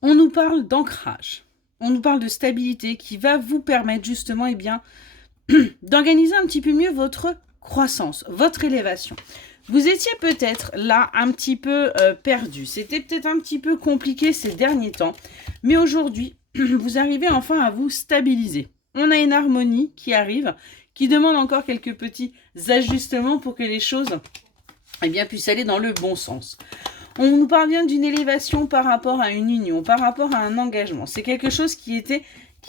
On nous parle d'ancrage, on nous parle de stabilité qui va vous permettre justement d'organiser un petit peu mieux votre croissance, votre élévation. Vous étiez peut-être là un petit peu perdu, c'était peut-être un petit peu compliqué ces derniers temps, mais aujourd'hui, vous arrivez enfin à vous stabiliser. On a une harmonie qui arrive, qui demande encore quelques petits ajustements pour que les choses puissent aller dans le bon sens. On nous parvient d'une élévation par rapport à une union, par rapport à un engagement. C'est quelque chose qui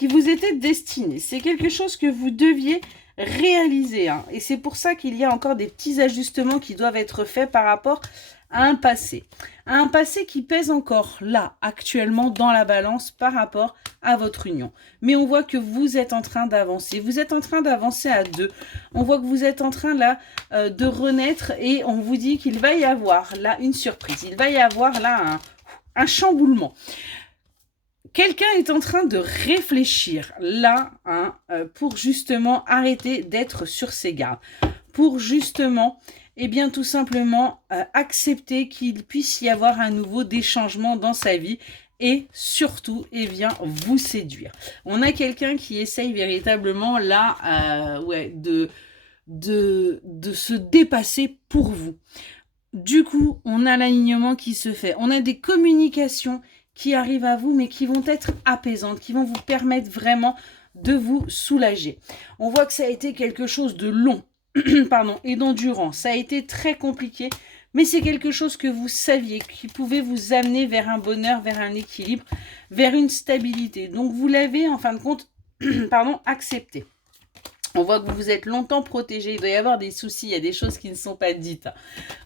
vous était destiné. C'est quelque chose que vous deviez réaliser. Et c'est pour ça qu'il y a encore des petits ajustements qui doivent être faits par rapport à un passé. Un passé qui pèse encore là, actuellement, dans la balance par rapport à votre union. Mais on voit que vous êtes en train d'avancer. Vous êtes en train d'avancer à deux. On voit que vous êtes en train là de renaître et on vous dit qu'il va y avoir là une surprise. Il va y avoir là un chamboulement. Quelqu'un est en train de réfléchir là pour justement arrêter d'être sur ses gardes. Pour justement tout simplement accepter qu'il puisse y avoir à nouveau des changements dans sa vie et surtout, vous séduire. On a quelqu'un qui essaye véritablement là, de se dépasser pour vous. Du coup, on a l'alignement qui se fait. On a des communications qui arrivent à vous, mais qui vont être apaisantes, qui vont vous permettre vraiment de vous soulager. On voit que ça a été quelque chose de long, et d'endurant. Ça a été très compliqué, mais c'est quelque chose que vous saviez, qui pouvait vous amener vers un bonheur, vers un équilibre, vers une stabilité. Donc vous l'avez, en fin de compte, accepté. On voit que vous vous êtes longtemps protégé. Il doit y avoir des soucis, il y a des choses qui ne sont pas dites.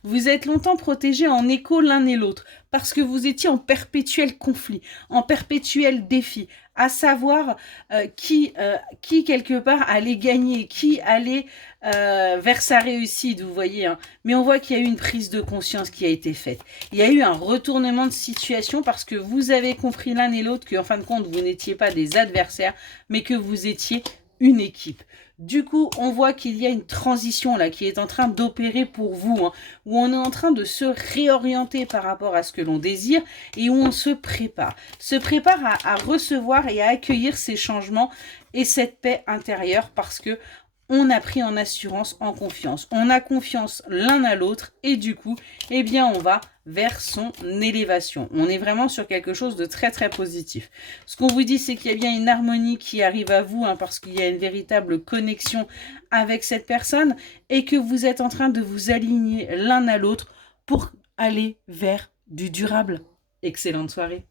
Vous êtes longtemps protégés en écho l'un et l'autre parce que vous étiez en perpétuel conflit, en perpétuel défi, à savoir qui quelque part allait gagner, qui allait vers sa réussite, vous voyez. Mais on voit qu'il y a eu une prise de conscience qui a été faite. Il y a eu un retournement de situation parce que vous avez compris l'un et l'autre qu'en fin de compte, vous n'étiez pas des adversaires, mais que vous étiez une équipe. Du coup, on voit qu'il y a une transition là qui est en train d'opérer pour vous, où on est en train de se réorienter par rapport à ce que l'on désire et où on se prépare à recevoir et à accueillir ces changements et cette paix intérieure parce que on a pris en assurance, en confiance. On a confiance l'un à l'autre et du coup, on va vers son élévation. On est vraiment sur quelque chose de très très positif. Ce qu'on vous dit, c'est qu'il y a bien une harmonie qui arrive à vous parce qu'il y a une véritable connexion avec cette personne et que vous êtes en train de vous aligner l'un à l'autre pour aller vers du durable. Excellente soirée.